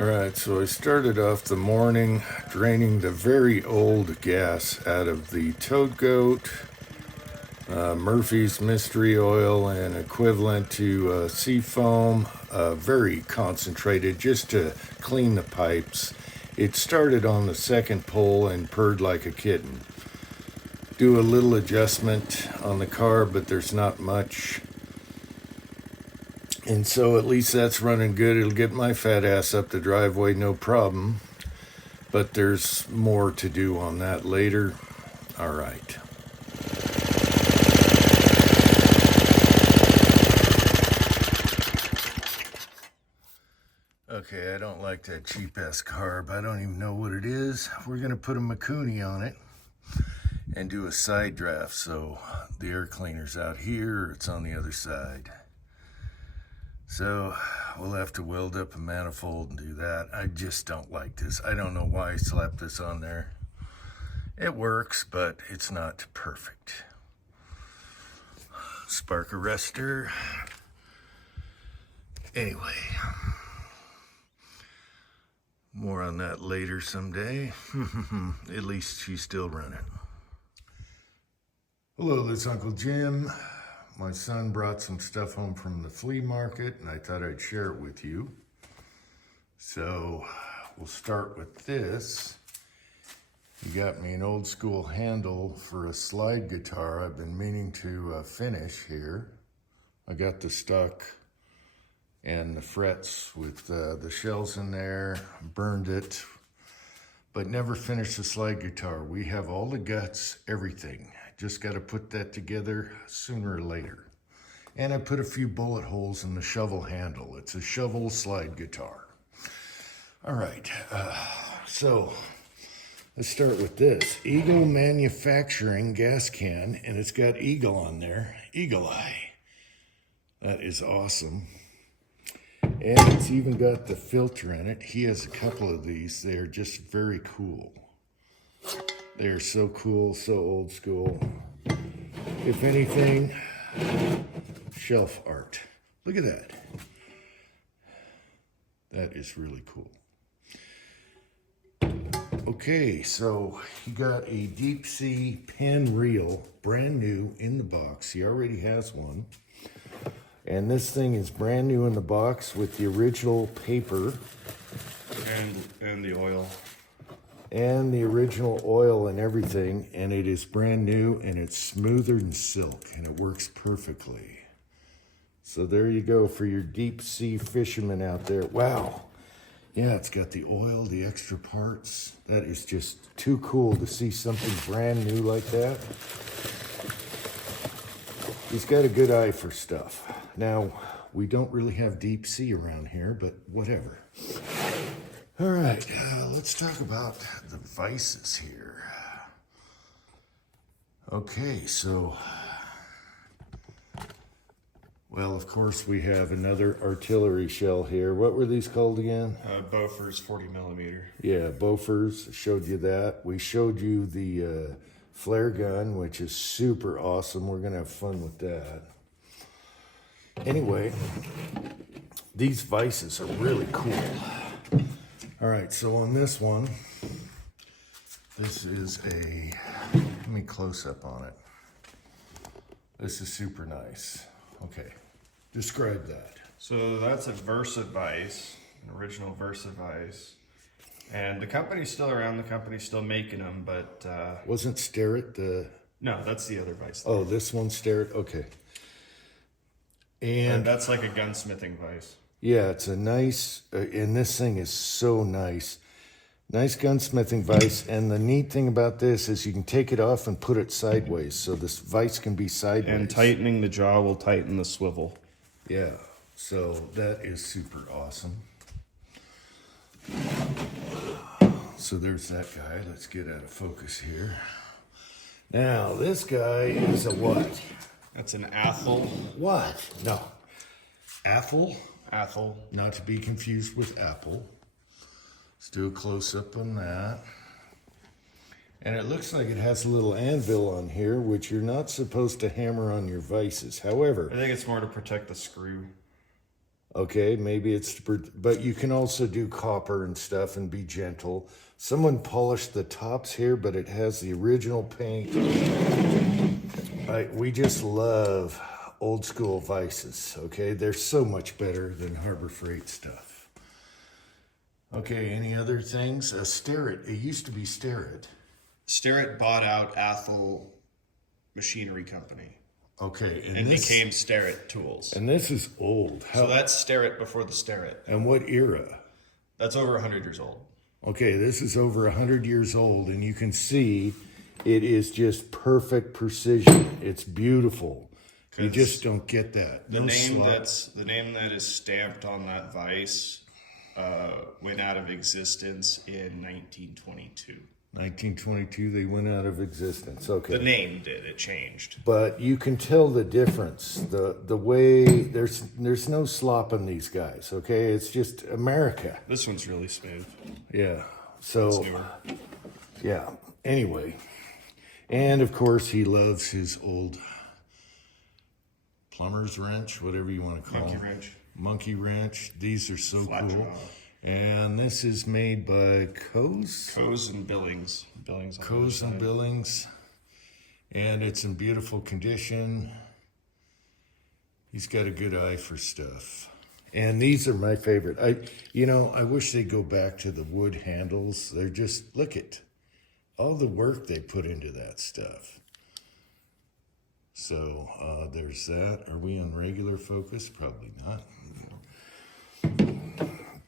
Alright, so I started off the morning draining the very old gas out of the Toad Goat, Murphy's Mystery Oil, and equivalent to sea foam, very concentrated just to clean the pipes. It started on the second pull and purred like a kitten. Do a little adjustment on the carb, but there's not much. And so at least that's running good. It'll get my fat ass up the driveway, no problem. But there's more to do on that later. All right. Okay, I don't like that cheap ass carb. I don't even know what it is. We're gonna put a Makuni on it and do a side draft. So the air cleaner's out here, it's on the other side. So we'll have to weld up a manifold and do that. I just don't like this. I don't know why I slapped this on there. It works, but it's not perfect. Spark arrestor. Anyway, more on that later someday. At least she's still running. Hello, this is Uncle Jim. My son brought some stuff home from the flea market, and I thought I'd share it with you. So we'll start with this. He got me an old school handle for a slide guitar I've been meaning to finish here. I got the stock and the frets with the shells in there, burned it, but never finished the slide guitar. We have all the guts, everything. Just got to put that together sooner or later. And I put a few bullet holes in the shovel handle. It's a shovel slide guitar. All right, so let's start with this. Eagle Manufacturing gas can, and it's got Eagle on there. Eagle Eye. That is awesome. And it's even got the filter in it. He has a couple of these. They're just very cool. They're so cool, so old school. If anything, shelf art. Look at that. That is really cool. Okay, so he got a deep sea pen reel, brand new in the box. He already has one. And this thing is brand new in the box with the original paper. And the oil. And the original oil and everything, and it is brand new, and it's smoother than silk, and it works perfectly. So there you go for your deep sea fishermen out there. Wow. Yeah, it's got the oil, the extra parts. That is just too cool to see something brand new like that. He's got a good eye for stuff. Now, we don't really have deep sea around here, but whatever. All right, let's talk about the vices here. Okay, so, well, of course, we have another artillery shell here. What were these called again? Bofors 40 millimeter. Yeah, Bofors, showed you that. We showed you the flare gun, which is super awesome. We're gonna have fun with that. Anyway, these vices are really cool. All right, so on this one, this is let me close up on it. This is super nice. Okay, describe that. So that's a Versa vise, an original Versa vise. And the company's still around, the company's still making them, but... Wasn't Starrett the... No, that's the other vise. Oh, this one's Starrett? Okay. And that's like a gunsmithing vise. Yeah, it's a nice, and this thing is so nice. Nice gunsmithing vise, and the neat thing about this is you can take it off and put it sideways, so this vise can be sideways. And tightening the jaw will tighten the swivel. Yeah, so that is super awesome. So there's that guy. Let's get out of focus here. Now, this guy is a what? That's an Athol. What? No. Athol? Athol. Not to be confused with Apple. Let's do a close-up on that. And it looks like it has a little anvil on here, which you're not supposed to hammer on your vices. However, I think it's more to protect the screw. Okay, maybe but you can also do copper and stuff and be gentle. Someone polished the tops here, but it has the original paint. We just love old school vices, okay? They're so much better than Harbor Freight stuff. Okay, any other things? Starrett, it used to be Starrett. Starrett bought out Athol Machinery Company Okay, and became Starrett Tools. And this is old. So that's Starrett before the Starrett. And what era? That's over 100 years old. Okay, this is over 100 years old, and you can see it is just perfect precision. It's beautiful. You just don't get that. The name that is stamped on that vise went out of existence in 1922. 1922, they went out of existence. Okay. The name did. It changed. But you can tell the difference. The way there's no slop on these guys. Okay, it's just America. This one's really smooth. Yeah. So. Yeah. Anyway, and of course he loves his old plumber's wrench, whatever you want to call it. Monkey wrench. These are so cool. And this is made by Coase and Billings. Coase and Billings. And it's in beautiful condition. He's got a good eye for stuff. And these are my favorite. I wish they'd go back to the wood handles. They're just, look at all the work they put into that stuff. So there's that. Are we on regular focus? Probably not.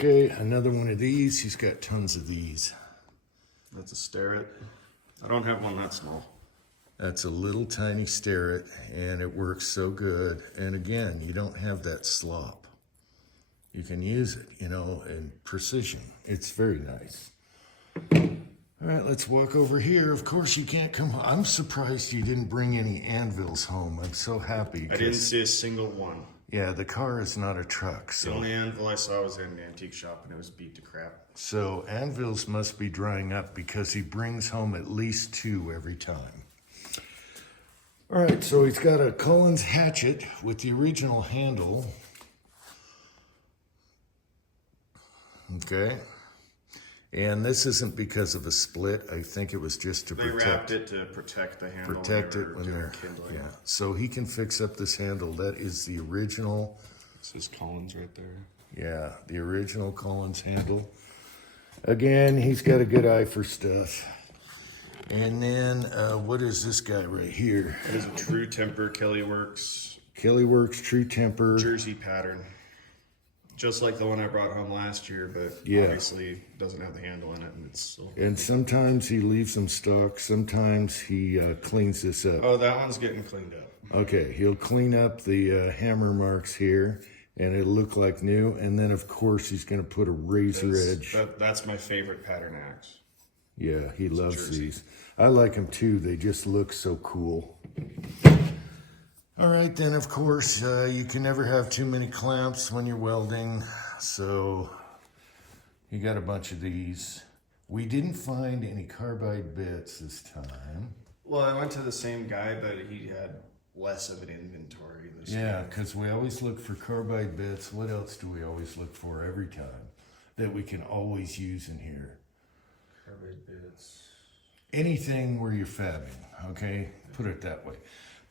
Okay, another one of these. He's got tons of these. That's a Starrett. I don't have one that small. That's a little tiny Starrett, and it works so good. And again, you don't have that slop. You can use it, in precision. It's very nice. All right, let's walk over here. Of course, you can't come home. I'm surprised you didn't bring any anvils home. I'm so happy. I didn't see a single one. Yeah, the car is not a truck. So. The only anvil I saw was in an antique shop, and it was beat to crap. So anvils must be drying up because he brings home at least 2 every time. All right, so he's got a Collins hatchet with the original handle. Okay. And this isn't because of a split. I think it was just to protect. They wrapped it to protect the handle. Protect it when they're kindling. Yeah. So he can fix up this handle. That is the original. This is Collins right there. Yeah, the original Collins handle. Again, he's got a good eye for stuff. And then, what is this guy right here? It is a True Temper Kellyworks. Kellyworks True Temper. Jersey pattern. Just like the one I brought home last year, but obviously doesn't have the handle in it. And sometimes he leaves them stock. Sometimes he cleans this up. Oh, that one's getting cleaned up. Okay, he'll clean up the hammer marks here, and it'll look like new. And then, of course, he's going to put a razor edge. That's my favorite pattern axe. Yeah, he loves these. I like them, too. They just look so cool. All right, then, of course, you can never have too many clamps when you're welding. So you got a bunch of these. We didn't find any carbide bits this time. Well, I went to the same guy, but he had less of an inventory this time. Yeah, because we always look for carbide bits. What else do we always look for every time that we can always use in here? Carbide bits. Anything where you're fabbing, okay? Put it that way.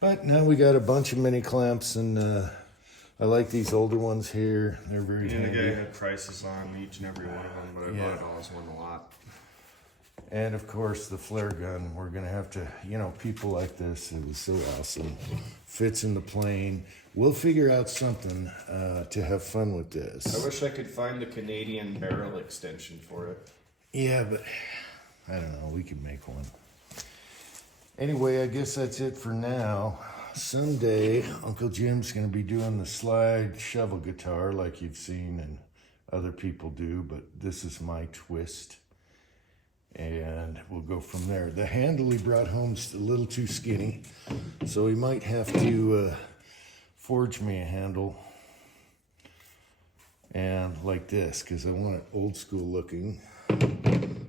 But now we got a bunch of mini clamps, and I like these older ones here. They're very handy. The guy had prices on each and every one of them, but I bought it all as one a lot. And of course, the flare gun. We're gonna have to, people like this. It was so awesome. Fits in the plane. We'll figure out something to have fun with this. I wish I could find the Canadian barrel extension for it. Yeah, but I don't know. We can make one. Anyway, I guess that's it for now. Someday, Uncle Jim's going to be doing the slide shovel guitar like you've seen and other people do, but this is my twist. And we'll go from there. The handle he brought home's a little too skinny, so he might have to forge me a handle. And like this, because I want it old school looking.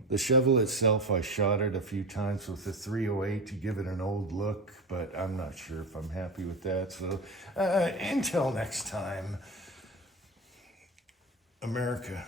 The shovel itself, I shot it a few times with the 308 to give it an old look, but I'm not sure if I'm happy with that. So until next time, America.